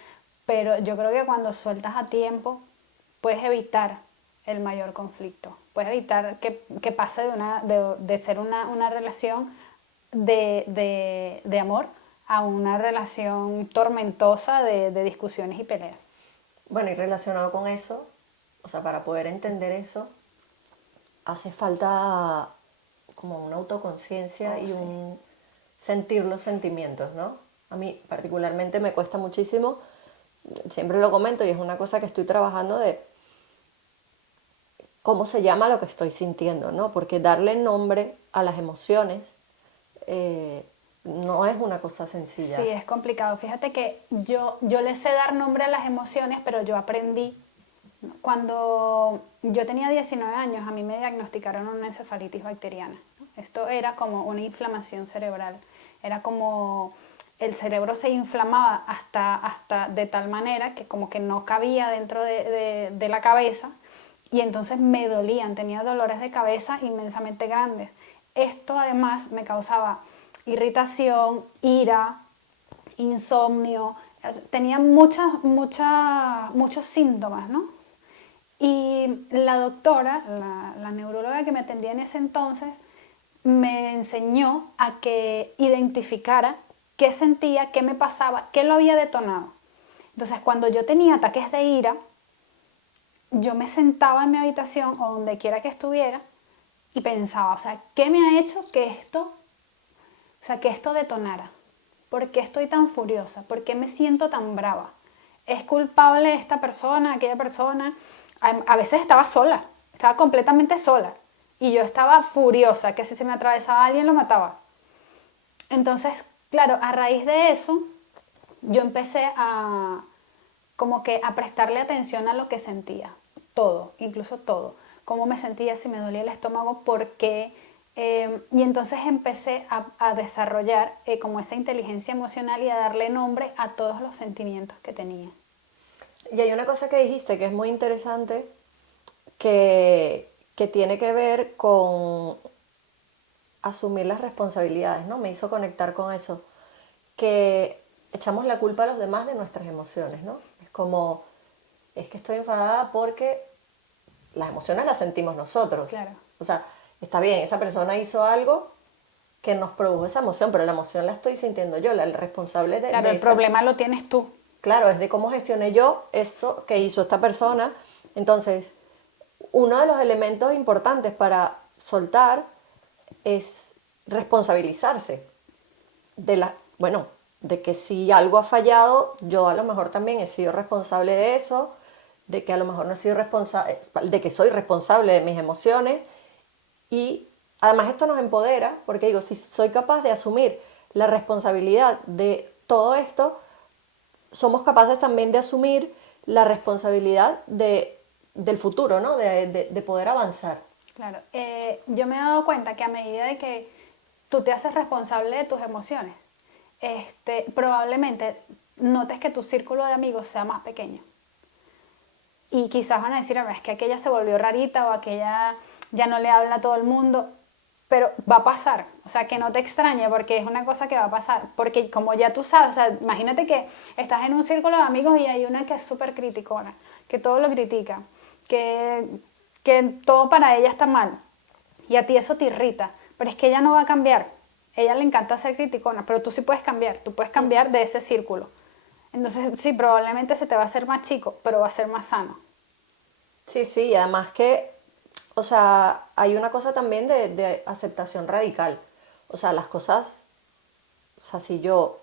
pero yo creo que cuando sueltas a tiempo puedes evitar el mayor conflicto, puedes evitar que pase de ser una relación de amor a una relación tormentosa de discusiones y peleas. Bueno, y relacionado con eso, o sea, para poder entender eso, hace falta como una autoconciencia y un sentir los sentimientos, ¿no? A mí particularmente me cuesta muchísimo, siempre lo comento y es una cosa que estoy trabajando de cómo se llama lo que estoy sintiendo, ¿no? Porque darle nombre a las emociones no es una cosa sencilla. Sí, es complicado. Fíjate que yo le sé dar nombre a las emociones, pero yo aprendí. Cuando yo tenía 19 años, a mí me diagnosticaron una encefalitis bacteriana. Esto era como una inflamación cerebral. Era como el cerebro se inflamaba hasta de tal manera que como que no cabía dentro de la cabeza, y entonces me dolían, tenía dolores de cabeza inmensamente grandes. Esto además me causaba irritación, ira, insomnio, tenía muchos síntomas, ¿no? Y la doctora, la neuróloga que me atendía en ese entonces, me enseñó a que identificara qué sentía, qué me pasaba, qué lo había detonado. Entonces, cuando yo tenía ataques de ira, yo me sentaba en mi habitación o donde quiera que estuviera y pensaba, o sea, ¿qué me ha hecho que esto detonara? ¿Por qué estoy tan furiosa? ¿Por qué me siento tan brava? ¿Es culpable esta persona, aquella persona? A veces estaba sola, estaba completamente sola. Y yo estaba furiosa, que si se me atravesaba alguien lo mataba. Entonces, claro, a raíz de eso, yo empecé a como que a prestarle atención a lo que sentía, todo, incluso todo, cómo me sentía, si me dolía el estómago, por qué, y entonces empecé a desarrollar como esa inteligencia emocional y a darle nombre a todos los sentimientos que tenía. Y hay una cosa que dijiste que es muy interesante, que tiene que ver con asumir las responsabilidades, ¿no? Me hizo conectar con eso, que echamos la culpa a los demás de nuestras emociones, ¿no? Es como, es que estoy enfadada porque las emociones las sentimos nosotros. Claro. O sea, está bien, esa persona hizo algo que nos produjo esa emoción, pero la emoción la estoy sintiendo yo, el responsable Claro, de el esa... problema lo tienes tú. Claro, es de cómo gestioné yo eso que hizo esta persona. Entonces, uno de los elementos importantes para soltar es responsabilizarse de bueno, de que si algo ha fallado, yo a lo mejor también he sido responsable de eso, de que a lo mejor no he sido responsable, de que soy responsable de mis emociones, y además esto nos empodera, porque digo, si soy capaz de asumir la responsabilidad de todo esto, somos capaces también de asumir la responsabilidad del futuro, ¿no? De poder avanzar. Claro, yo me he dado cuenta que a medida de que tú te haces responsable de tus emociones, probablemente notes que tu círculo de amigos sea más pequeño. Y quizás van a decir, es que aquella se volvió rarita o aquella ya no le habla a todo el mundo, pero va a pasar. O sea, que no te extrañe porque es una cosa que va a pasar. Porque como ya tú sabes, o sea, imagínate que estás en un círculo de amigos y hay una que es súper criticona, que todo lo critica, que, que todo para ella está mal. Y a ti eso te irrita. Pero es que ella no va a cambiar. A ella le encanta ser criticona, pero tú sí puedes cambiar. Tú puedes cambiar de ese círculo. Entonces, sí, probablemente se te va a hacer más chico, pero va a ser más sano. Sí, sí, y además que, o sea, hay una cosa también de aceptación radical. O sea, las cosas, o sea, si yo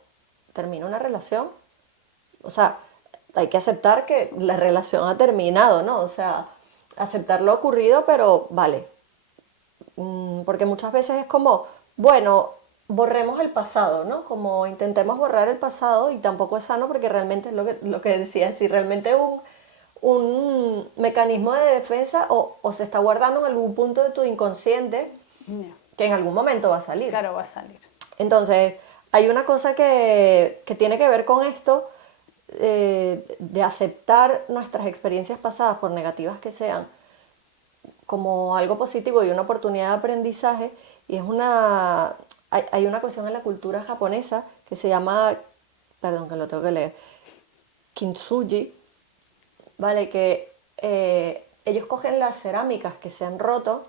termino una relación, o sea, hay que aceptar que la relación ha terminado, ¿no? O sea, aceptar lo ocurrido, pero vale. Porque muchas veces es como, bueno, borremos el pasado, ¿no? Como intentemos borrar el pasado y tampoco es sano porque realmente es lo que decía, si realmente es un mecanismo de defensa o se está guardando en algún punto de tu inconsciente Yeah. que en algún momento va a salir. Claro, va a salir. Entonces, hay una cosa que tiene que ver con esto, de aceptar nuestras experiencias pasadas, por negativas que sean, como algo positivo y una oportunidad de aprendizaje. Y es hay una cuestión en la cultura japonesa que se llama, perdón que lo tengo que leer, kintsugi, ¿vale? Que ellos cogen las cerámicas que se han roto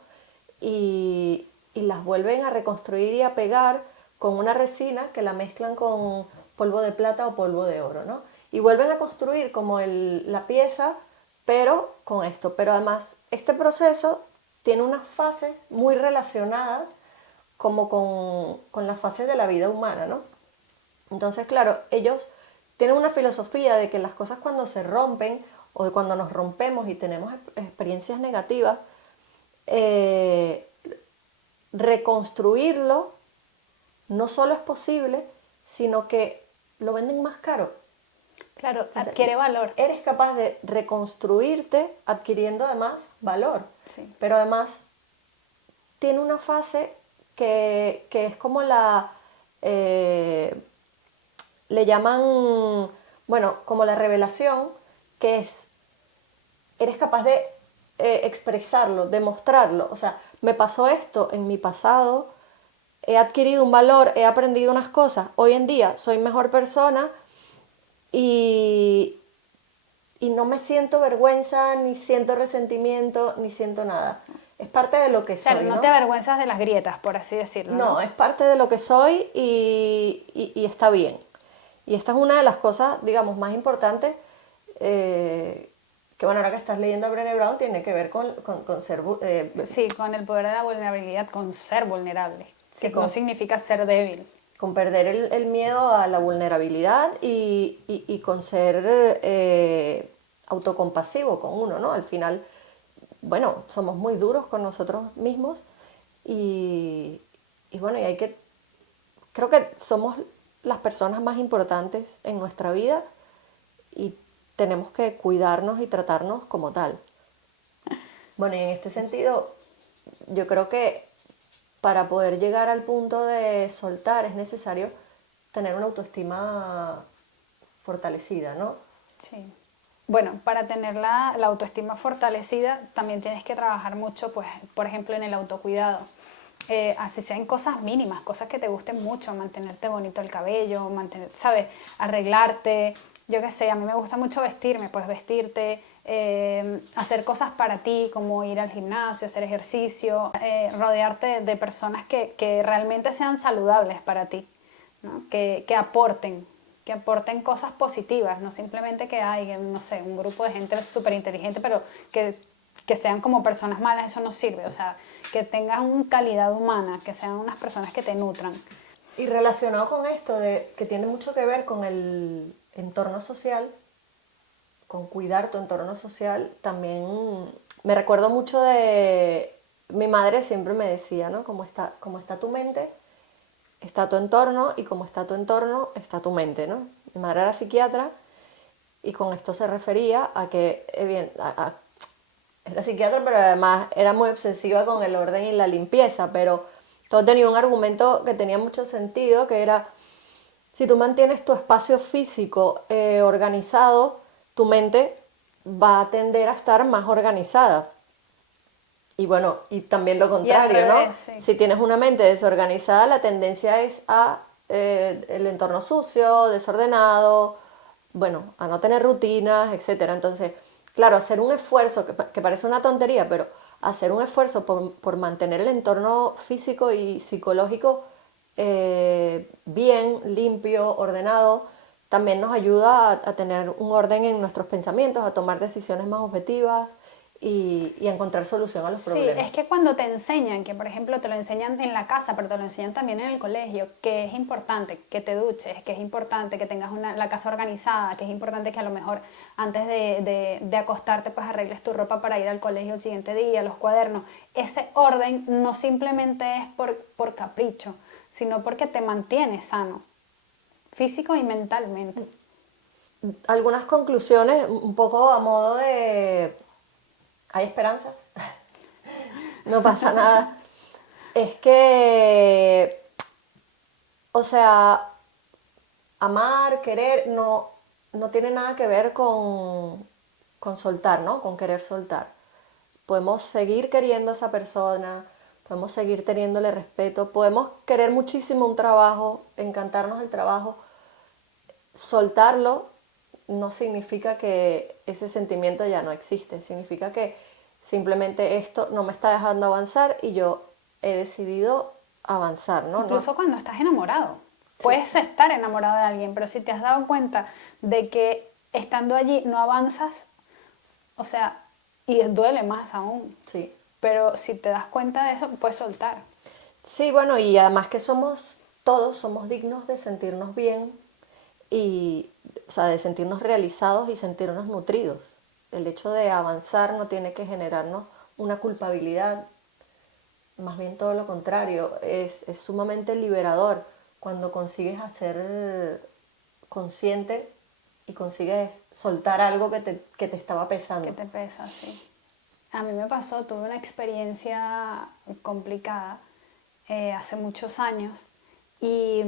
y las vuelven a reconstruir y a pegar con una resina que la mezclan con polvo de plata o polvo de oro, ¿no? Y vuelven a construir como la pieza, pero con esto. Pero además, este proceso tiene unas fases muy relacionadas como con las fases de la vida humana, ¿no? Entonces, claro, ellos tienen una filosofía de que las cosas cuando se rompen o de cuando nos rompemos y tenemos experiencias negativas, eh, reconstruirlo no solo es posible, sino que lo venden más caro. Claro, Entonces, adquiere valor. eres capaz de reconstruirte adquiriendo además valor. Sí. Pero además tiene una fase que es como le llaman, bueno, como la revelación, que es, eres capaz de expresarlo, demostrarlo. O sea, me pasó esto en mi pasado, he adquirido un valor, he aprendido unas cosas, hoy en día soy mejor persona y, y no me siento vergüenza, ni siento resentimiento, ni siento nada. es parte de lo que O sea, soy, no ¿no? te avergüenzas de las grietas, por así decirlo, ¿no? No, es parte de lo que soy y está bien. Y esta es una de las cosas, digamos, más importantes, que bueno, ahora que estás leyendo a Brené Brown, tiene que ver con ser, Sí, con el poder de la vulnerabilidad, con ser vulnerable, sí, que no significa ser débil. con perder el miedo a la vulnerabilidad y con ser autocompasivo con uno, ¿no? Al final, bueno, somos muy duros con nosotros mismos y, y bueno, y hay que, creo que somos las personas más importantes en nuestra vida y tenemos que cuidarnos y tratarnos como tal. Bueno, y en este sentido, yo creo que para poder llegar al punto de soltar es necesario tener una autoestima fortalecida, ¿no? Sí. Bueno, para tener la autoestima fortalecida también tienes que trabajar mucho, pues, por ejemplo, en el autocuidado. Así sean cosas mínimas, cosas que te gusten mucho, mantenerte bonito el cabello, mantener, ¿sabes? Arreglarte, yo qué sé, a mí me gusta mucho vestirme, pues vestirte, hacer cosas para ti, como ir al gimnasio, hacer ejercicio, rodearte de personas que realmente sean saludables para ti, ¿no? Que aporten cosas positivas, no simplemente que hay, no sé, un grupo de gente súper inteligente, pero que sean como personas malas, eso no sirve, o sea, que tengan una calidad humana, que sean unas personas que te nutran. Y relacionado con esto, de, que tiene mucho que ver con el entorno social, con cuidar tu entorno social, también me recuerdo mucho de mi madre siempre me decía, ¿no? Como está tu mente, está tu entorno y como está tu entorno, está tu mente, ¿no? Mi madre era psiquiatra y con esto se refería a que, bien, era psiquiatra, pero además era muy obsesiva con el orden y la limpieza, pero todo tenía un argumento que tenía mucho sentido, que era, si tú mantienes tu espacio físico organizado, tu mente va a tender a estar más organizada. Y bueno, y también lo Y al contrario, ¿no? revés, sí. Si tienes una mente desorganizada, la tendencia es a el entorno sucio, desordenado, bueno, a no tener rutinas, etcétera. Entonces, claro, hacer un esfuerzo, que parece una tontería, pero hacer un esfuerzo por mantener el entorno físico y psicológico bien, limpio, ordenado, también nos ayuda a tener un orden en nuestros pensamientos, a tomar decisiones más objetivas y a encontrar solución a los Sí, problemas. es que cuando te enseñan, que por ejemplo te lo enseñan en la casa, pero te lo enseñan también en el colegio, que es importante que te duches, que es importante que tengas la casa organizada, que es importante que a lo mejor antes de acostarte pues arregles tu ropa para ir al colegio el siguiente día, los cuadernos. Ese orden no simplemente es por capricho, sino porque te mantiene sano, físico y mentalmente. Algunas conclusiones, un poco a modo de... ¿Hay esperanzas? No pasa nada. Es que, o sea, amar, querer, no tiene nada que ver con soltar, ¿no? Con querer soltar. Podemos seguir queriendo a esa persona, podemos seguir teniéndole respeto, podemos querer muchísimo un trabajo, encantarnos el trabajo. Soltarlo no significa que ese sentimiento ya no existe, significa que simplemente esto no me está dejando avanzar y yo he decidido avanzar, ¿no? Incluso cuando estás enamorado. Sí, Puedes estar enamorado de alguien, pero si te has dado cuenta de que estando allí no avanzas, o sea, y duele más aún. sí. Pero si te das cuenta de eso, puedes soltar. Sí, bueno, y además que todos somos dignos de sentirnos bien y, o sea, de sentirnos realizados y sentirnos nutridos. El hecho de avanzar no tiene que generarnos una culpabilidad, más bien todo lo contrario, es sumamente liberador cuando consigues hacer consciente y consigues soltar algo que te estaba Que pesando. te pesa, sí. A mí me pasó, tuve una experiencia complicada hace muchos años y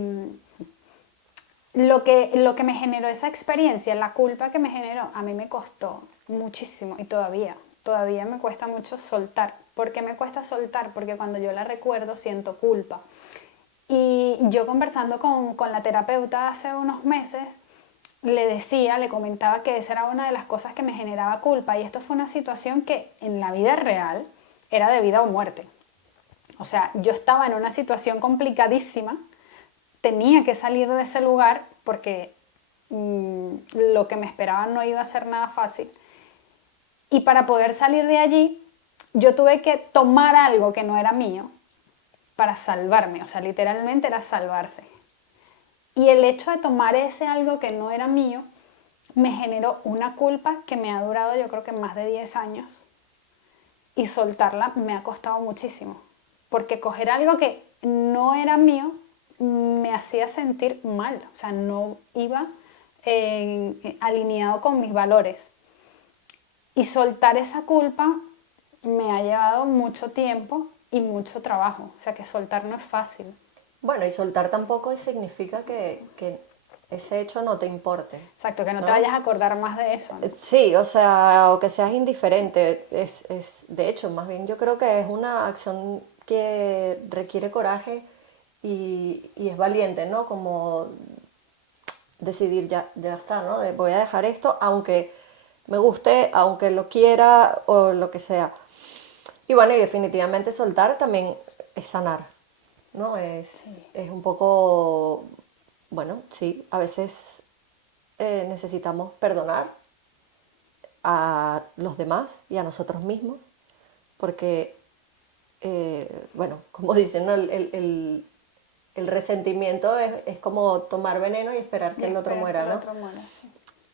lo que me generó esa experiencia, la culpa que me generó, a mí me costó muchísimo y todavía me cuesta mucho soltar. ¿Por qué me cuesta soltar? Porque cuando yo la recuerdo siento culpa. Y yo conversando con la terapeuta hace unos meses, le comentaba que esa era una de las cosas que me generaba culpa y esto fue una situación que en la vida real era de vida o muerte. O sea, yo estaba en una situación complicadísima, tenía que salir de ese lugar porque lo que me esperaba no iba a ser nada fácil. Y para poder salir de allí, yo tuve que tomar algo que no era mío para salvarme. O sea, literalmente era salvarse. Y el hecho de tomar ese algo que no era mío me generó una culpa que me ha durado yo creo que más de 10 años. Y soltarla me ha costado muchísimo. Porque coger algo que no era mío me hacía sentir mal. O sea, no iba alineado con mis valores. Y soltar esa culpa me ha llevado mucho tiempo y mucho trabajo. O sea, que soltar no es fácil. Bueno, y soltar tampoco significa que ese hecho no te importe. Exacto, que no te ¿no? vayas a acordar más de eso, ¿no? Sí, o sea, o que seas indiferente. De hecho, más bien yo creo que es una acción que requiere coraje y es valiente, ¿no? Como decidir ya está, ¿no? Voy a dejar esto aunque me guste, aunque lo quiera o lo que sea. Y bueno, y definitivamente soltar también es sanar, ¿no? Es un poco, bueno, sí, a veces necesitamos perdonar a los demás y a nosotros mismos, porque, bueno, como dicen, ¿no? El resentimiento es como tomar veneno y esperar que el otro muera, ¿no? Sí.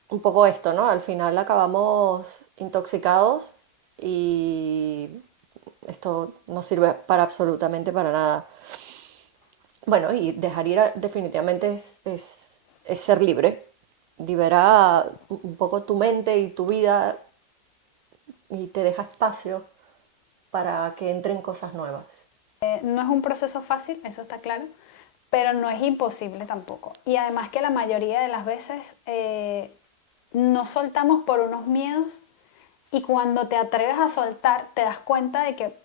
Un poco esto, ¿no? Al final acabamos intoxicados y esto no sirve para absolutamente para nada. Bueno, y dejar ir definitivamente es ser libre. Libera un poco tu mente y tu vida y te deja espacio para que entren cosas nuevas. No es un proceso fácil, eso está claro, pero no es imposible tampoco. Y además que la mayoría de las veces nos soltamos por unos miedos y cuando te atreves a soltar te das cuenta de que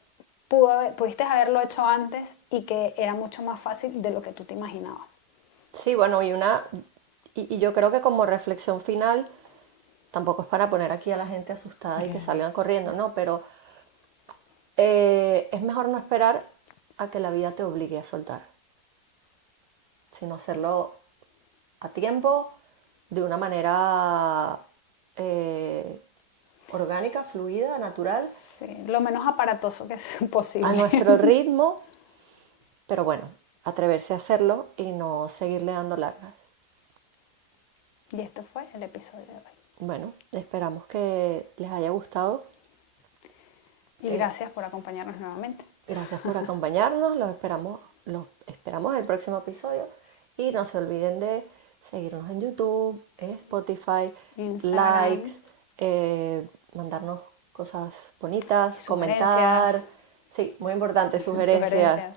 pudiste haberlo hecho antes y que era mucho más fácil de lo que tú te imaginabas. Sí, bueno, y yo creo que como reflexión final, tampoco es para poner aquí a la gente asustada y que salgan corriendo, ¿no? Pero es mejor no esperar a que la vida te obligue a soltar, sino hacerlo a tiempo, de una manera orgánica, fluida, natural, Sí, lo menos aparatoso que sea posible. a nuestro ritmo, pero bueno, atreverse a hacerlo y no seguirle dando largas. Y esto fue el episodio de hoy. Bueno, esperamos que les haya gustado. Y gracias por acompañarnos nuevamente. Gracias por acompañarnos, los esperamos en el próximo episodio y no se olviden de seguirnos en YouTube, en Spotify, Instagram. likes, mandarnos cosas bonitas, Sugerencias. comentar. Sí, muy importante, sugerencias.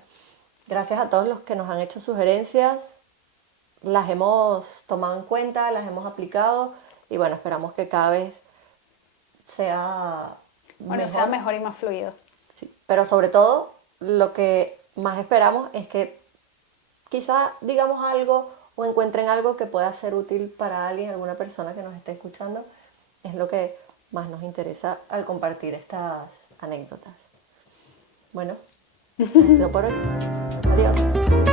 Gracias a todos los que nos han hecho sugerencias, las hemos tomado en cuenta, las hemos aplicado y bueno, esperamos que cada vez sea Bueno, sea mejor y más fluido. Sí, pero sobre todo lo que más esperamos es que quizá digamos algo o encuentren algo que pueda ser útil para alguien, alguna persona que nos esté escuchando. Es lo que más nos interesa al compartir estas anécdotas. Bueno, eso por hoy. Adiós.